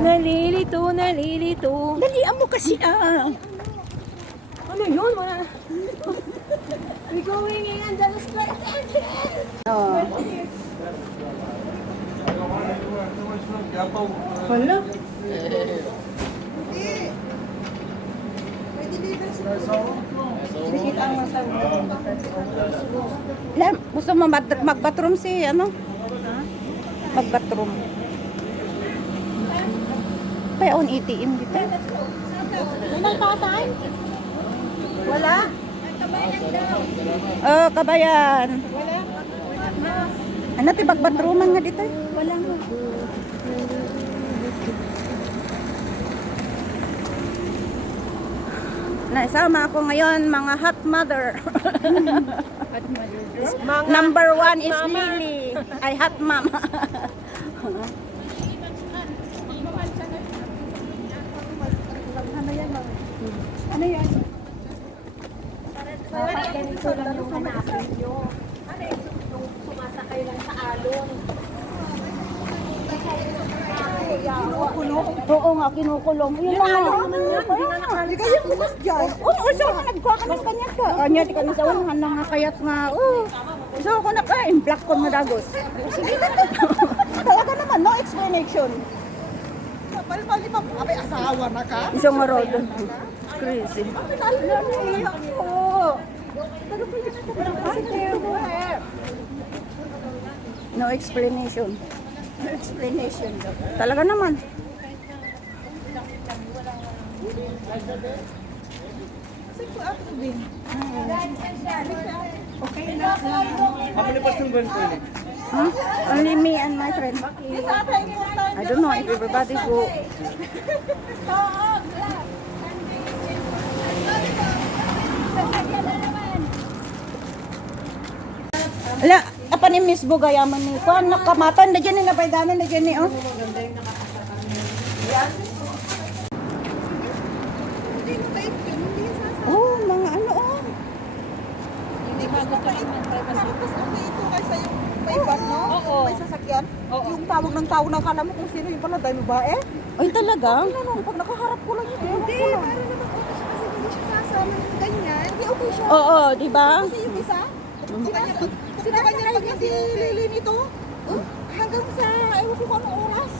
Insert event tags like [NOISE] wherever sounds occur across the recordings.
nalilito, nalilito. Dalian mo kasi ah. Ano yun? Wala. We going in Andalus Garden. Oh. Wala. Lam, gusto mo mag- mag-bathroom si ano? Mag-bathroom. Kaya on ATM dito. May nagpasay? Wala. Oh, kabayan. Wala. Ano ti bathroom nga dito? Wala nga. Naisama ako ngayon mga hot mother. [LAUGHS] Mga Number one is. Lily. Ay hot mama. [LAUGHS] ano yan? Dapat ganito lang yung hanapin nyo. Ano yung yung sumasakay lang sa alon? Kinukulong? Oo nga, kinukulong. Yun lang Alon nga. naman yan. Hindi na nakalimutan. Hindi kayo bukas dyan. Oo, oh, so ka nagkuha ka ng kanya ka. Kanya, di ka na sa unahan na nga kayat nga. Oo. So ako na ka, in black ko na dagos. Sige. Talaga naman, no explanation. Palpal di ba abay asawa na ka? Isang marod. Crazy. Oo. No explanation. No explanation. Talaga naman. Kasi po ako din. Okay na. Huh? Only me and my friend. I don't know if everybody go. [LAUGHS] Ala, apa ni Miss Bugayaman ni Kuan nakamatan na dyan ni napaydanan na dyan ni oh. Mo Oh, mga ano oh. Hindi ko gusto rin Mas okay ito kaysa yung may van, no? Oo. May sasakyan. Yung tawag ng tao na akala mo kung sino yung pala dahil babae. Ay talaga? Ano, pag nakaharap ko lang yun. Hindi, meron naman okay siya kasi hindi siya sasama ng ganyan. Hindi okay siya. Oo, di ba? Kasi yung sinas- sinakanya pag si Lili nito, oh, hanggang sa, ewan ko kung anong oras.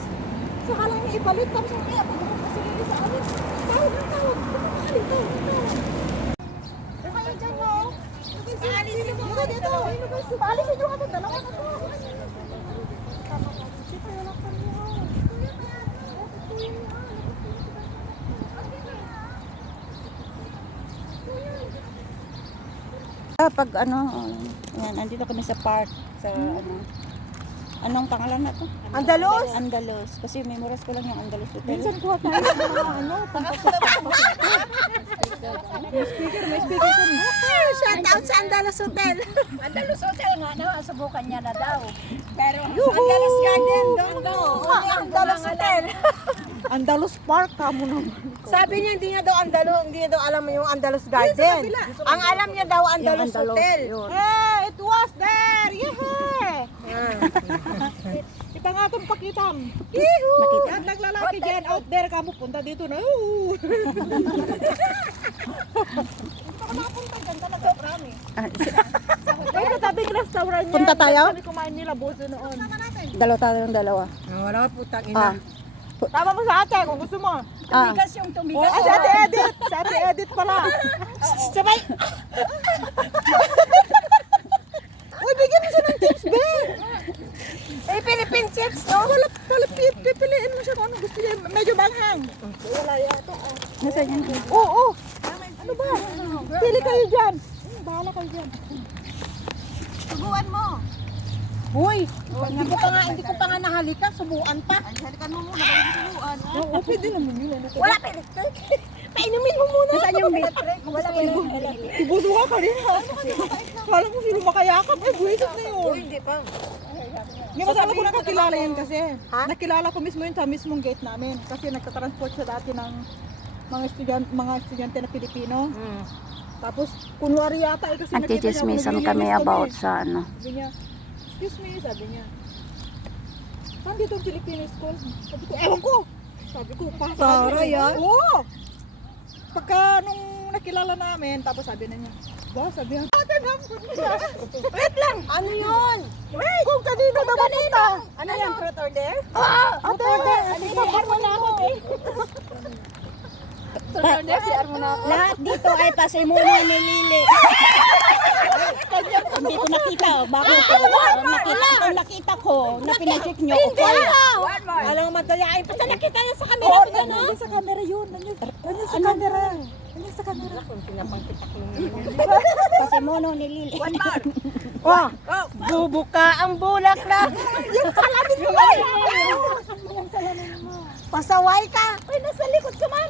Saka lang niya ibalik, tapos ang kaya pagbukas si Lili sa amin, tawag ng tawag, tawag ng tawag. Yung kayo dyan mo, paalisin mo ka dito. Paalisin nyo kami, dalawa na to. Dito, pag ano, oh, yan, andito kami sa park, sa ano, anong pangalan na to? Andalus? Andalus. Kasi memories ko lang yung Andalus Hotel. Minsan kuha tayo ng mga ano, Shout out sa Andalas Hotel. Andalus Hotel nga daw, subukan niya na daw. Pero Andalas Garden, doon mo. Andalas Andalas Hotel. Andalus Park, kamo naman. Sabi niya hindi niya daw Andalus, hindi niya daw alam yung Andalus Garden. Ang alam niya daw Andalus Andalus, Hotel. yun. Hey, it was there! Yehey! [LAUGHS] Kita nga itong pakitam. Yehoo! Makita. At naglalaki dyan out there, kamo punta dito na. Ooh. [LAUGHS] Ah, May katabing restaurant niya. Punta tayo? Kami kumain nila boso noon. dalawa tayo ng dalawa. Wala putang Ah, Tama mo sa ate kung gusto mo. ah. tumigas yung Oh, tumigas. ah, si ate Edit. Si ate Edit pala. [LAUGHS] Sabay. Uy, bigyan mo siya ng tips, be. Eh, Philippine chips, no? Wala pala, pi- pipiliin mo siya kung ano gusto niya. Medyo banghang. Nasaan yan? Oo, oo. Ano ba? Pili kayo dyan. Bahala kayo dyan. Subuan mo. Uy, Hindi ko pa nga, hindi ko pa nga nahalikan, subuan pa. halikan mo muna bago mo subuan. Oo, pwede naman yun. Ano? Wala electric. [LAUGHS] Painumin mo muna. Nasaan yung bit? Wala electric. Ibuso ka kanina. Kala ko sino makayakap. Eh, buwisit na yun. Hindi pa. May kasama ko nakakilala yan kasi. Ha? Nakilala ko mismo yun sa mismong gate namin. Kasi nagtatransport siya dati ng mga estudyante, mga estudyante na Pilipino. Hmm. Tapos, kunwari yata eh, kasi nakita niya ako Nagchichismisan kami about sa ano. Sabi niya, excuse me, sabi niya. Saan dito ang Filipino school? Sabi ko, ewan ko. Sabi ko, pa. Tara yan. Oo. Pagka nung nakilala namin, tapos sabi na niya, ba, sabi niya, Wait lang. Ano yun? Wait! Kung kanino na mapunta. Ano yan? Truth or dare? Ah! Ate! Sige, mo na ako eh. Lahat dito ay pasimula ni Lili. Hindi ko nakita oh. Bakit po? Nakita ko, nakita ko na pinacheck nyo. Alam mo, madayain pa. Saan nakita niya sa? Oo, nandiyan sa camera yun. Nandiyan sa camera. Nandiyan sa camera. Pasimuno ni Lili. Oh, bubuka ang bulaklak. Pasaway ka. Ay, nasa likod ka man.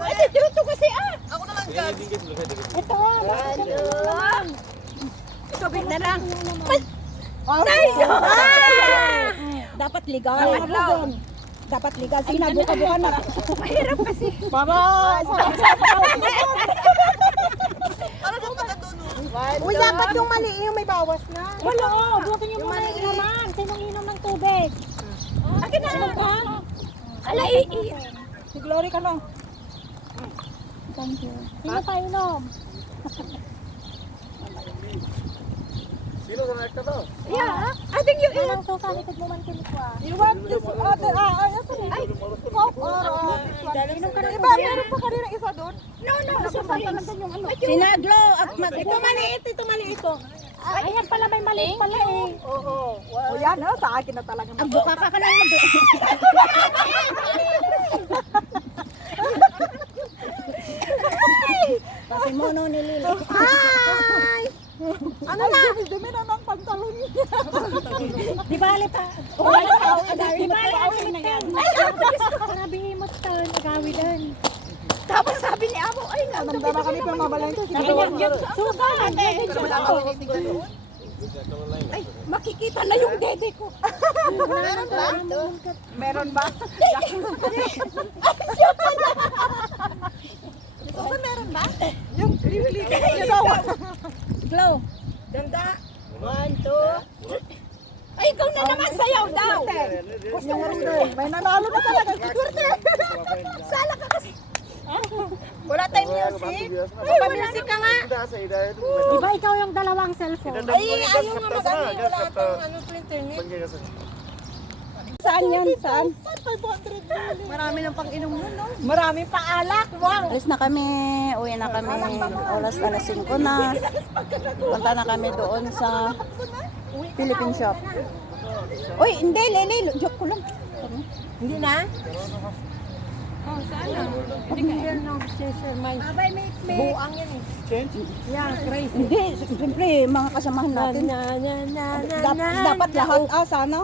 Ay, dito kasi ah. Ito ah. Tubig na lang. Ay! Dapat legal. Dapat doon. Dapat legal. Sinabuka-buka na. [LAUGHS] Mahirap kasi. Baba! [LAUGHS] Uy, dapat yung mali yung may bawas na. Wala. Bukin niyo muna yung naman. Sinong inom ng tubig? Akin na. Ala, i- Si Glory ka lang. Thank you. Sino pa inom? Sino sa nakta to? Yeah. I think you inom. Walang suka. Likod mo man kinikwa. You want this other, ah, ah, ito rin. Ay, Coke or, ah, this one. Inom ka na Iba, meron pa kanina isa doon. No, no. Isa pa yun. yung ano. Sinaglo at mag... Ito maliit, ito maliit ito. Ayan pala may mali pala eh. O yan, ha, sa akin na talaga. Ang buka ka ka lang na Pasimuno [LAUGHS] ni Lili. Ay! Ano na? Dumi na ng pantalon niya. [LAUGHS] Di ba alita? Wala ka. Di ba alita na yan? Ay, Sabi mo sa agawidan. Tapos sabi ni Amo, ay, Nandama kami pa mabalengke. Ayan, yun. Suka, ate. Ay, makikita na yung dede ko. Meron ba? Meron ba? Yung liwili ka niya Glow. Ganda. One, two. Ay, ikaw na naman sayaw daw. Yung order. May nanalo na talaga. Swerte. [LAUGHS] Sala ka kasi. Wala tayong music. Ay, Pa-music ka nga. Di ba ikaw yung dalawang cellphone? Ay, ayaw nga mag-ano. Wala tayong ano to internet. Saan yan? Saan? Marami ng pang-inom nun, no? Marami pang alak. Wow. Alis na kami, uwi na kami, oras alas 5 na. Punta na kami doon sa Philippine shop. Uy, hindi, Lele, joke ko lang. Hindi na? Buang yan eh. Hindi, siyempre, mga kasamahan natin. Dap- dapat lahat, ah, sana.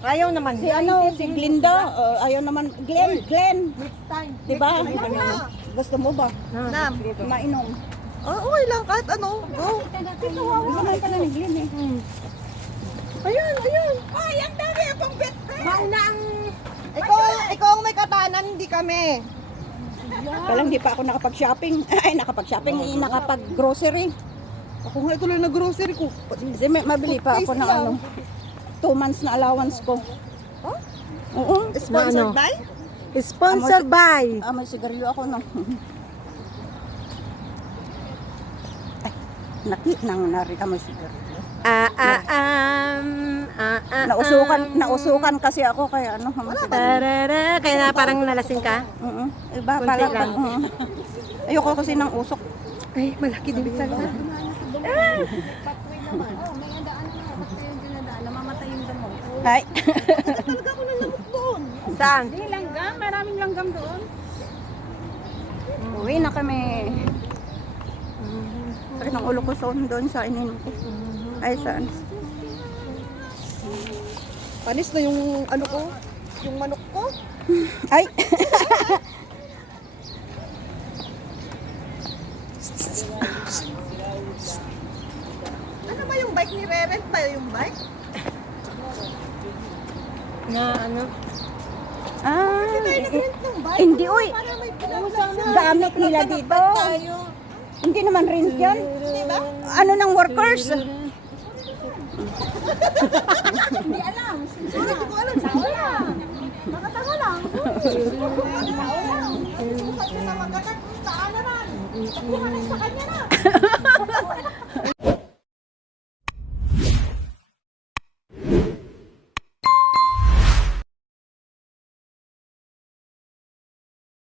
Ayaw naman. Si ano, si Glinda, uh, ayaw naman, Glenn, Glenn, Time. di ba? Gusto mo ba? Nam. Mainom. Ah, okay lang. Kahit ano. Go. Gusto mo ka na ni Glenn eh. Ayun, ayun. Ay, ang dami akong bet. Mauna ang... Ikaw, ikaw ang may katanan, hindi kami. Palang di pa ako nakapag-shopping. [LAUGHS] Ay, nakapag-shopping, eh, nakapag-grocery. Ako nga ito lang na grocery ko. Kasi mabili pa ako ng ano, two months na allowance ko. Oo. Sponsored by? Sponsored by... Ah, may sigarilyo ako, no? Ay, naki, nang narika may sigarilyo. Ah, ah, um, ah, ah, Nausukan, nausukan kasi ako, kaya ano, sigarilyo. Tarara, kaya na parang nalasing ka? Oo. Iba, Kunti parang, lang. oo. Ayoko kasi ng usok. Ay, malaki din talaga. Ay. Saan? langgam, maraming langgam doon. Uwi na kami. Sakit ng ulo ko son doon sa inin ko. Ay, saan? Panis na yung ano ko, yung manok ko. Ay! Ano ba yung bike ni Reren tayo yung bike? Na ano? Ah, Nag-rent ng bike. hindi, pinag Gamit nila dito. tayo. Hindi naman rent yun. Ano ng workers? Hindi ko alam. Wala. Nakatawa lang. Susan ka na magagat. Saan naman? Tapuhan sa kanya na.